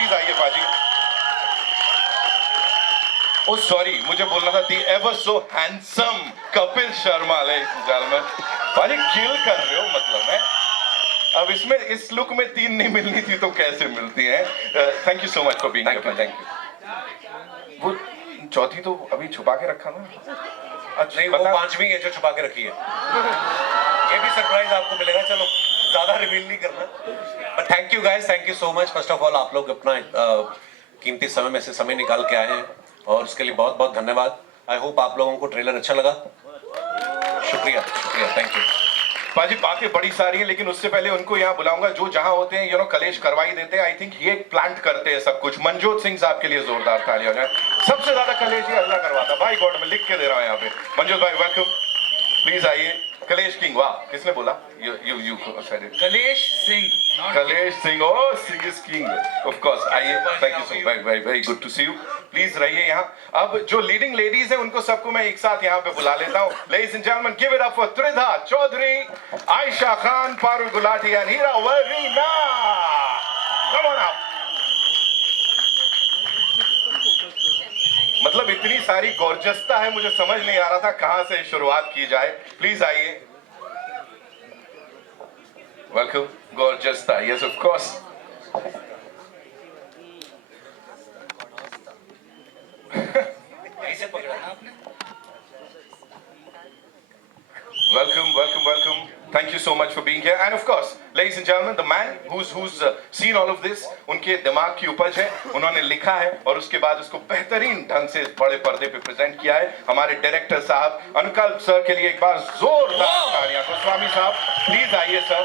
Please आइए पाजी। ओ sorry, मुझे बोलना था the ever so handsome Kapil Sharma. पाजी किल कर रहे हो मतलब है। अब इसमें इस लुक में 3 नहीं मिलनी थी तो कैसे मिलती हैं। Thank you so much for being here. Thank you. वो चौथी तो अभी छुपा के रखा ना। अच्छा नहीं, वो 5वीं है जो छुपा के रखी है। ये भी सरप्राइज आपको मिलेगा। चलो ज्यादा रिवील नहीं करना, but thank you guys, thank you so much. First of all आप लोग अपना कीमती समय में से समय निकाल के आए हैं और उसके लिए बहुत बहुत धन्यवाद। आई होप आप लोगों को ट्रेलर अच्छा लगा। शुक्रिया शुक्रिया, थैंक यू। पाजी बातें बड़ी सारी हैं, लेकिन उससे पहले उनको यहाँ बुलाऊंगा जो जहां होते हैं। कलेश करवाई देते हैं। आई थिंक ये प्लांट करते हैं सब कुछ। मनजोत सिंह साहब के लिए जोरदार ताली हो जाए। सबसे ज्यादा कलेश ये अल्लाह करवाता। भाई गॉड, मैं लिख के दे रहा हूँ यहाँ पे। मनजोत भाई वेलकम, प्लीज आइए। कलेश किंग, वाह किसने बोला? You Kalesh Singh. Kalesh Singh, oh Singh is king of course. आइए, thank you so very very good to see you. Please रहिए यहाँ। अब जो लीडिंग लेडीज हैं उनको सबको मैं एक साथ यहाँ पे बुला लेता हूँ। Ladies and gentleman, give it up for Tridha Choudhary, Ayesha Khan, Parul Gulati and Heera Varina. Come on up. मतलब इतनी सारी गॉर्जसता है, मुझे समझ नहीं आ रहा था कहां से शुरुआत की जाए। प्लीज आइए। वेलकम गॉर्जसता। Yes of course. ऐसे पकड़ा ना आपने। Welcome. Thank you so much for being here. And of course, ladies and gentlemen, the man who's seen all of this, उनके दिमाग की उपज है, उन्होंने लिखा है और उसके बाद उसको बेहतरीन ढंग से बड़े पर्दे पे प्रेजेंट किया है हमारे डायरेक्टर साहब अनुकल्प सर के लिए एक बार जोरदार तालियां। गोस्वामी साहब प्लीज आइए sir.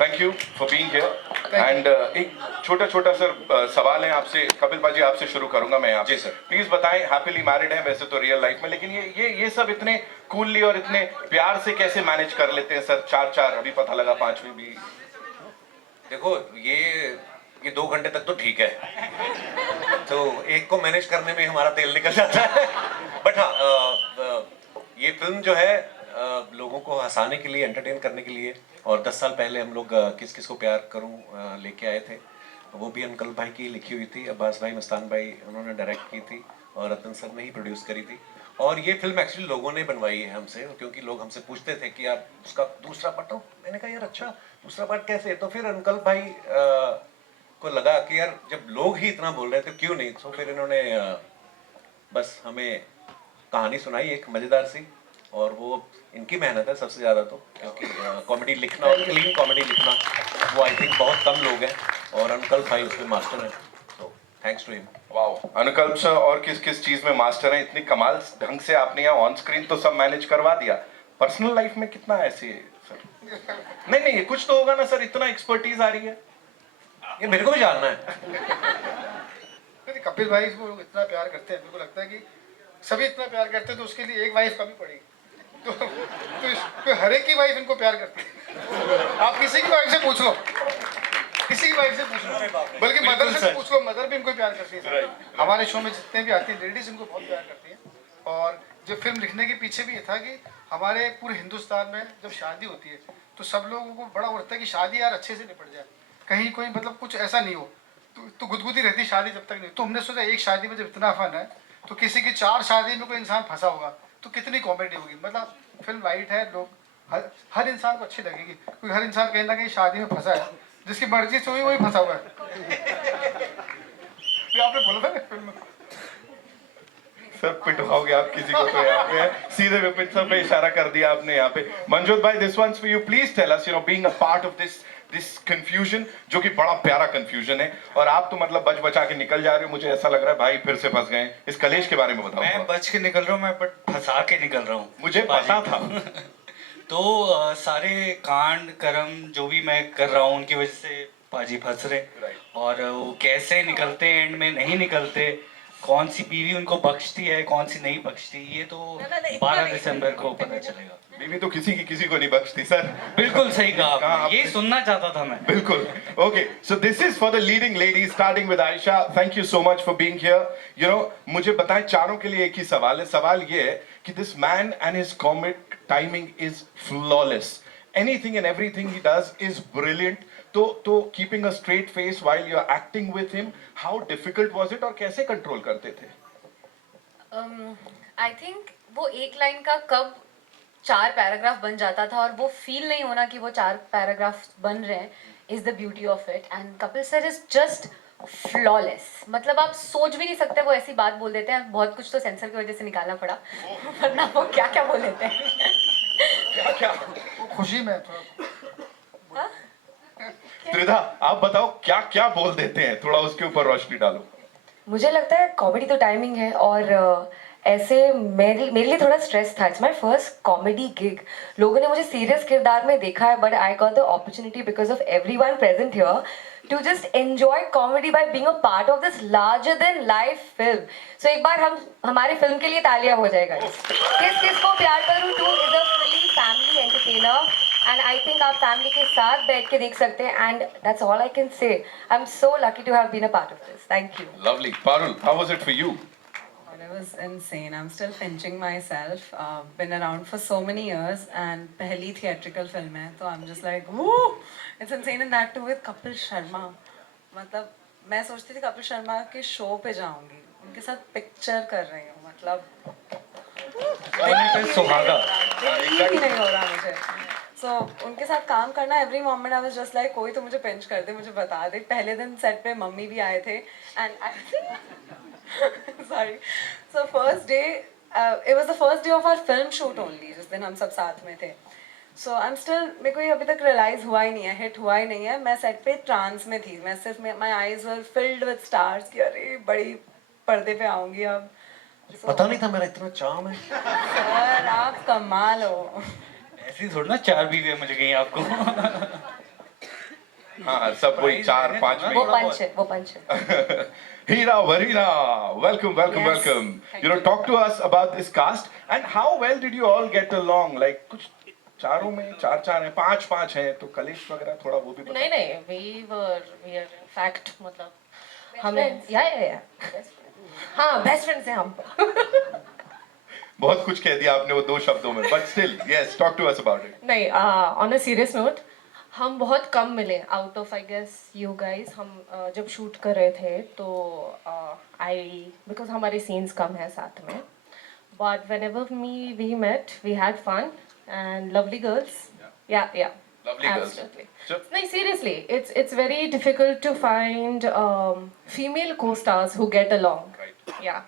Thank you for being here. And एक छोटा सर सवाल है आपसे। कपिल पाजी आपसे शुरू करूंगा मैं यहाँ। जी सर। प्लीज बताएं, हैप्पीली मैरिड हैं वैसे तो रियल लाइफ में, लेकिन ये सब इतने कूलली और इतने प्यार से कैसे मैनेज कर लेते हैं सर? 4 अभी पता लगा 5वीं भी। देखो ये 2 घंटे तक तो ठीक है, तो एक को मैनेज करने में हमारा तेल निकल जाता है। बट हाँ, ये फिल्म जो है लोगों को हंसाने के लिए, एंटरटेन करने के लिए, और 10 साल पहले हम लोग किस किस को प्यार करूं लेके आए थे। वो भी अंकल भाई की लिखी हुई थी, अब्बास भाई, मस्तान भाई उन्होंने डायरेक्ट की थी और रतन सर ने ही प्रोड्यूस करी थी। और ये फिल्म एक्चुअली लोगों ने बनवाई है हमसे, क्योंकि लोग हमसे पूछते थे कि यार उसका दूसरा पार्ट हो। मैंने कहा यार अच्छा दूसरा पार्ट कैसे? तो फिर अंकल भाई को लगा कि यार जब लोग ही इतना बोल रहे थे क्यों नहीं। तो फिर इन्होंने बस हमें कहानी सुनाई एक मज़ेदार सी, और वो इनकी मेहनत है सबसे ज़्यादा तो, क्योंकि कॉमेडी लिखना और क्लीन कॉमेडी लिखना वो आई थिंक बहुत कम लोग हैं, और अंकल भाई उसमें मास्टर हैं। तो thanks to him. Wow Anukalp sir, और किस किस चीज में मास्टर हैं? इतनी कमाल ढंग से आपने यहाँ ऑन स्क्रीन तो सब मैनेज करवा दिया, पर्सनल लाइफ में कितना ऐसे सर? नहीं कुछ तो होगा ना सर, इतना एक्सपर्टीज आ रही है। ये मेरे को भी जानना है। कपिल भाई को इतना प्यार करते हैं, मेरे को लगता है कि सभी इतना प्यार करते हैं, तो उसके लिए एक वाइफ कमी पड़ेगी। तो हर एक की वाइफ इनको प्यार करती है। आप किसी की वाइफ से पूछ लो, किसी की वाइफ से पूछ लो, बल्कि मदर से पूछ लो, मदर भी इनको प्यार करती है। हमारे शो में जितने भी आती है लेडीज इनको बहुत प्यार करती हैं। और जो फिल्म लिखने के पीछे भी ये था कि हमारे पूरे हिंदुस्तान में जब शादी होती है तो सब लोगों को बड़ा होता है कि शादी यार अच्छे से निपट जाए, कहीं कोई मतलब कुछ ऐसा नहीं हो, तो गुदगुदी रहती शादी जब तक नहीं। तो हमने सोचा एक शादी में जब इतना फन है तो किसी की 4 शादी में कोई इंसान फंसा होगा तो कितनी कॉमेडी होगी। मतलब फिल्म लाइट है, लोग हर इंसान को अच्छी लगेगी, क्योंकि हर इंसान कहीं ना कहीं शादी में फंसा है, जिसकी मर्जी से हुई वही फंसा हुआ है। तो आपने बोला था ना फिल्म में सर पिटवाओगे आप किसी को तो यहाँ पे सीधे विपिन सर पे इशारा कर दिया आपने यहाँ पे। मनजोत भाई, this one's for you. Please tell us, being a part of this confusion, जो कि बड़ा प्यारा कंफ्यूजन है, और आप तो मतलब बच बचा के निकल जा रहे हो। मुझे ऐसा लग रहा है भाई फिर से फंस गए। इस कलेश के बारे में बताओ। मैं बच के निकल रहा हूँ, मैं बट फंसा के निकल रहा हूँ। मुझे पता था। तो सारे कांड कर्म जो भी मैं कर रहा हूँ उनकी वजह से पाजी फंस रहे, और वो कैसे निकलते एंड में नहीं निकलते, कौन सी बीवी उनको बख्शती है कौन सी नहीं बख्शती, ये तो 12 दिसंबर को पता चलेगा। बीवी तो किसी को नहीं बख्शती सर। बिल्कुल सही कहा कहा आपने, ये सुनना चाहता था मैं। बिल्कुल। Okay, so this is for the leading lady, starting with Ayesha. Thank you so much for being here. मुझे बताएं, चारों के लिए एक ही सवाल है। सवाल ये है कि this man and his comic timing is flawless, anything and everything he does is brilliant. तो keeping a straight face while you're acting with him, how difficult was it और कैसे control करते थे? आई थिंक वो एक line का कब 4 paragraph बन जाता था और वो फील नहीं होना कि वो 4 पैराग्राफ बन रहे हैं is the beauty of it. And Kapil sir is just flawless. मतलब आप सोच भी नहीं सकते वो ऐसी बात बोल देते हैं. बहुत कुछ तो सेंसर की वजह से निकालना पड़ा वरना वो क्या क्या बोल देते हैं. क्या क्या? खुशी में थोड़ा त्रिधा, आप बताओ क्या क्या बोल देते हैं, थोड़ा उसके ऊपर रोशनी डालो. मुझे लगता है कॉमेडी तो टाइमिंग है और ऐसे मेरे लिए थोड़ा स्ट्रेस था. It's my first comedy gig. लोगों ने मुझे सीरियस किरदार में देखा है but I got the opportunity because of everyone present here to just enjoy comedy by being a part of this larger than life film. So एक बार हम हमारी फिल्म के लिए तालियां हो जाएगा. किस किस को प्यार करूं 2 is a fully family entertainer and I think आप फैमिली के साथ बैठ के देख सकते हैं and that's all I can say. I am so lucky to have been a part of this. Thank you. Lovely. Parul, how was it for you? It was insane. I'm still pinching myself. Been around for so many years and पहली theatrical film है तो I'm just like woo! It's insane and that too with Kapil Sharma. मतलब मैं सोचती थी कपिल शर्मा के show पे जाऊंगी, उनके साथ पिक्चर कर रही हूँ. मतलब सुहागा. believe ही नहीं हो रहा मुझे. So उनके साथ काम करना every moment I was just like कोई तो मुझे पिंच कर दे, मुझे बता दे. पहले दिन सेट पे मम्मी भी आए थे and sorry. So first day, it was the first day of our film shoot only. जिस दिन हम सब साथ में थे. So I'm still, मेरे को ये अभी तक realize हुआ ही नहीं है, hit हुआ ही नहीं है. मैं सेट पे ट्रांस में थी. मैं सिर्फ my eyes were filled with stars कि अरे बड़ी पर्दे पे आऊंगी अब. पता नहीं था मेरा इतना चार्म है. सर आप कमाल हो. ऐसी थोड़ी ना 4 बीवियां मिल गई आपको. हाँ, सब वही 4-5 में. वो पंच है, वो पंच है. Hira Varina, welcome, welcome, Yes. welcome. Thank You know, you. talk to us about this cast and how well did you all get along? Like कुछ चारों में 4-4 हैं, 5-5 हैं, तो कलेश वगैरह थोड़ा वो भी नहीं बताओ. नहीं we are in fact मतलब हमें friends. या हाँ बेस्ट फ्रेंड्स हैं हम. बहुत कुछ कह दिया आपने वो 2 शब्दों में, but still, yes, talk to us about it. नहीं ऑन अ सीरियस नोट हम बहुत कम मिले out of I guess you guys. हम जब शूट कर रहे थे तो आई बिकॉज हमारे सीन्स कम हैं साथ में but whenever we met we had fun and lovely girls. या Lovely girls. Absolutely. So, No, seriously, it's very difficult to find female co-stars who get along. right. Yeah.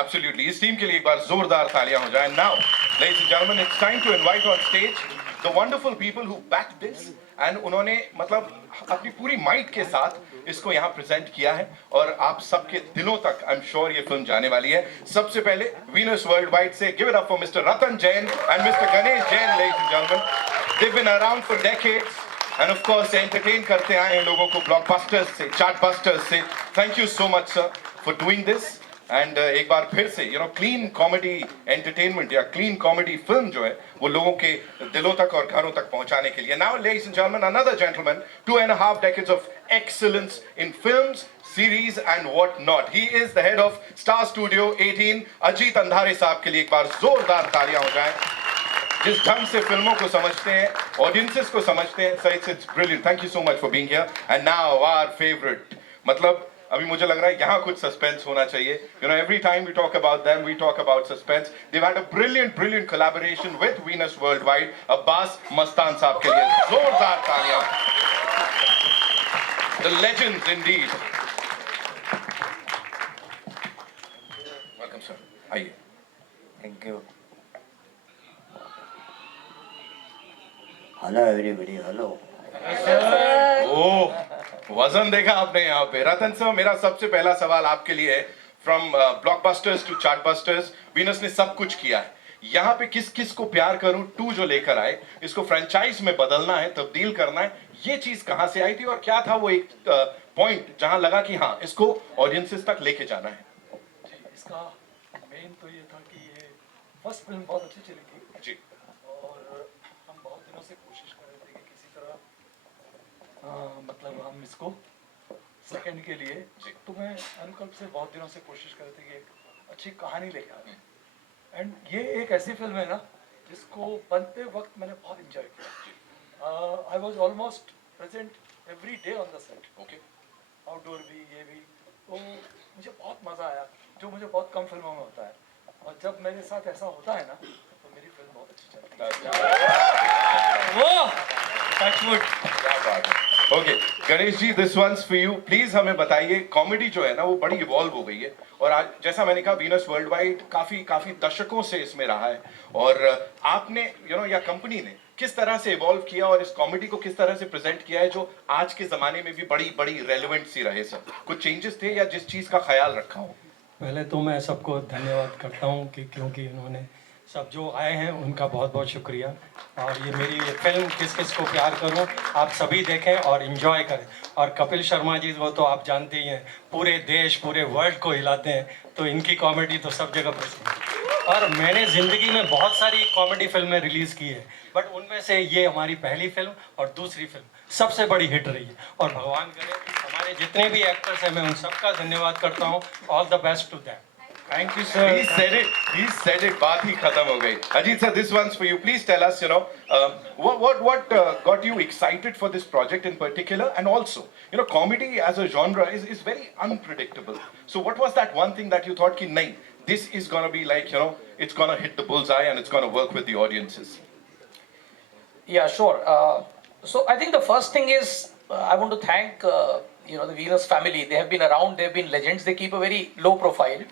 Absolutely. इस team के लिए एक बार जोरदार तालियां हो जाएं. Now, ladies and gentlemen, it's time to invite on stage the wonderful people who backed this and उन्होंने मतलब अपनी पूरी माइट के साथ इसको यहाँ प्रेजेंट किया है और आप सबके दिलों तक आई एम श्योर ये फिल्म जाने वाली है. सबसे पहले वीनस वर्ल्ड वाइड से give it up for mister Ratan Jain and mister Ganesh Jain. Ladies and gentleman, they've been around for decades and of course entertain करते आए हैं लोगों को ब्लॉकबस्टर्स से, चार्टबस्टर्स से. Thank you so much sir for doing this. And एक बार फिर से क्लीन कॉमेडी एंटरटेनमेंट या क्लीन कॉमेडी फिल्म जो है वो लोगों के दिलों तक और घरों तक पहुंचाने के लिए. Now ladies and gentleman, another gentleman, 2.5 decades of excellence in films, series and what not. He is the head of Star Studio 18. Ajit अंधारे साहब के लिए एक बार जोरदार तालियां हो जाएं. जिस ढंग से फिल्मों को समझते हैं, ऑडियंसेस को समझते हैं, so it's brilliant. Thank you so much for being here. And now our favorite, मतलब अभी मुझे लग रहा है यहाँ कुछ सस्पेंस होना चाहिए. Every time we talk about them, we talk about suspense. They've had a brilliant collaboration with Venus Worldwide. Abbas Mastan साहब के लिए जोरदार तालियां. The legends indeed. Welcome sir. आइए. Thank you. Hello everybody. Hello. Oh, वजन देखा आपने यहाँ पे. रतन सर, मेरा सबसे पहला सवाल आपके लिए है. From blockbusters to chartbusters, Venus ने सब कुछ किया है. यहाँ पे किस किस को प्यार करूं 2 जो लेकर आए, इसको फ्रेंचाइज में बदलना है, तब्दील करना है, ये चीज कहाँ से आई थी और क्या था वो एक पॉइंट जहां लगा कि हाँ इसको ऑडियंसेस तक लेके जाना है? इसका मेन तो ये था कि ये फर्स्ट फिल्म बहुत अच्छी चली थी जी. और हम बहुत दिनों से कोशिश कर रहे थे कि किसी तरह मतलब हम इसको सेकंड के लिए, तो मैं अनुकल्प से बहुत दिनों से कोशिश कर रहे थे कि एक अच्छी कहानी लेके आ एंड ये एक ऐसी फिल्म है ना जिसको बनते वक्त मैंने बहुत इंजॉय किया. I was almost present every day on the set. Okay. Outdoor भी ये भी, तो मुझे बहुत मज़ा आया, जो मुझे बहुत कम फिल्मों में होता है। और जब मेरे साथ ऐसा होता है ना, तो मेरी फिल्म बहुत अच्छी चलती है। वो टचवुड। क्या बात है। Okay Ganesh ji, this one's for you. Please हमें बताइए, कॉमेडी जो है ना वो बड़ी इवॉल्व हो गई है, और आज जैसा मैंने कहा वीनस वर्ल्ड वाइड काफी दशकों से इसमें रहा है, और आपने या कंपनी ने किस तरह से इवॉल्व किया और इस कॉमेडी को किस तरह से प्रेजेंट किया है जो आज के जमाने में भी बड़ी रेलेवेंट सी रहे। सर कुछ चेंजेस थे या जिस चीज का ख्याल रखा हो? पहले तो मैं सबको धन्यवाद करता हूँ कि क्योंकि इन्होंने सब जो आए हैं उनका बहुत बहुत शुक्रिया। और ये मेरी ये फिल्म किस किस को प्यार करूँ, आप सभी देखें और इन्जॉय करें। और कपिल शर्मा जी वो तो आप जानते ही हैं, पूरे देश पूरे वर्ल्ड को हिलाते हैं, तो इनकी कॉमेडी तो सब जगह प्रसिद्ध है। और मैंने ज़िंदगी में बहुत सारी कॉमेडी फिल्में रिलीज़ की है, बट उनमें से ये हमारी पहली फिल्म और दूसरी फिल्म सबसे बड़ी हिट रही है। और भगवान करे हमारे जितने भी एक्टर्स हैं मैं उन सबका धन्यवाद करता हूँ। All the best to them. Thank you sir. He said it. बात ही खत्म हो गई। Ajit sir, this one's for you. Please tell us, what got you excited for this project in particular, and also, comedy as a genre is very unpredictable. So, what was that one thing that you thought कि नहीं, this is gonna be like, it's gonna hit the bullseye and it's gonna work with the audiences? Yeah, sure. So I think the first thing is I want to thank the Venus family. They have been around. They have been legends. They keep a very low profile.